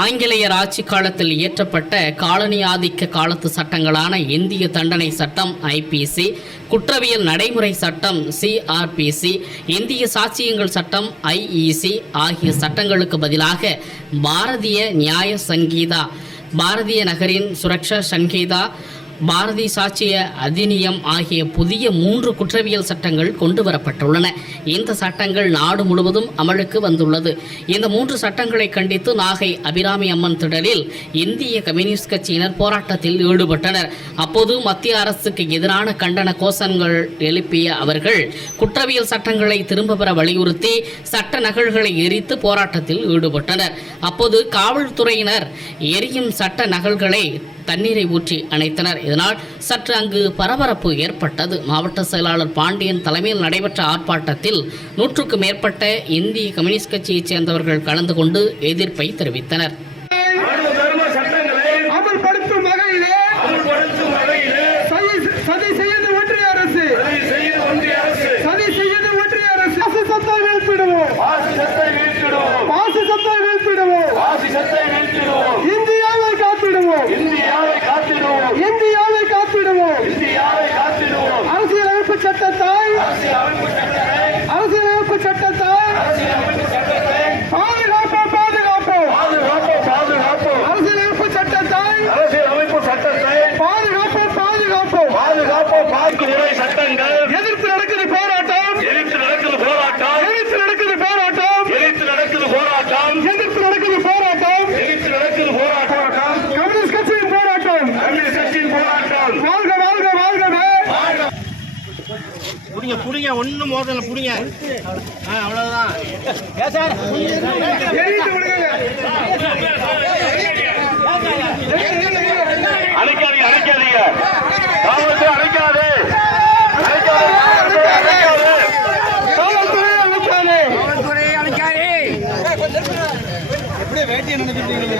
ஆங்கிலேயர் ஆட்சி காலத்தில் இயற்றப்பட்ட காலனி ஆதிக்க காலத்து சட்டங்களான இந்திய தண்டனை சட்டம் ஐபிசி குற்றவியல் நடைமுறை சட்டம் சிஆர்பிசி இந்திய சாட்சியங்கள் சட்டம் ஐஇசி ஆகிய சட்டங்களுக்கு பதிலாக பாரதிய நியாய சங்கீதா பாரதிய நகரின் சுரக்ஷா சங்கீதா பாரதி சாட்சிய அதிநியம் ஆகிய புதிய மூன்று குற்றவியல் சட்டங்கள் கொண்டு வரப்பட்டுள்ளன இந்த சட்டங்கள் நாடு முழுவதும் அமலுக்கு வந்துள்ளது. இந்த மூன்று சட்டங்களை கண்டித்து நாகை அபிராமி அம்மன் திடலில் இந்திய கம்யூனிஸ்ட் கட்சியினர் போராட்டத்தில் ஈடுபட்டனர். அப்போது மத்திய அரசுக்கு எதிரான கண்டன கோஷங்கள் எழுப்பிய அவர்கள் குற்றவியல் சட்டங்களை திரும்ப பெற வலியுறுத்தி சட்ட நகல்களை எரித்து போராட்டத்தில் ஈடுபட்டனர். அப்போது காவல்துறையினர் எரியும் சட்ட நகல்களை தண்ணீரை ஊற்றி அணைத்தனர். இதனால் சற்று அங்கு பரபரப்பு ஏற்பட்டது. மாவட்ட செயலாளர் பாண்டியன் தலைமையில் நடைபெற்ற ஆர்ப்பாட்டத்தில் நூற்றுக்கும் மேற்பட்ட இந்திய கம்யூனிஸ்ட் கட்சியைச் சேர்ந்தவர்கள் கலந்து கொண்டு எதிர்ப்பை தெரிவித்தனர். பாதுகாப்போம் பார்க்கு முறை சட்டங்கள். எதிர்த்து நடக்குது போராட்டம். எதிர்த்து நடக்குது போராட்டம். எதிர்த்து நடக்குது போராட்டம். எதிர்த்து நடக்குது போராட்டம். எதிர்த்து நடக்குது போராட்டம். எதிர்த்து நடக்குது போராட்டம். கம்யூனிஸ்ட் கட்சியின் போராட்டம். கம்யூனிஸ்ட் கட்சியின் போராட்டம். வாழ்க வாழ்க வாழ்கவே. புடிங்க புடிங்க ஒண்ணும் மோதல புடிங்க. அவ்வளவுதான். அப்படியே வேட்டியை நினைச்சிட்டீங்களே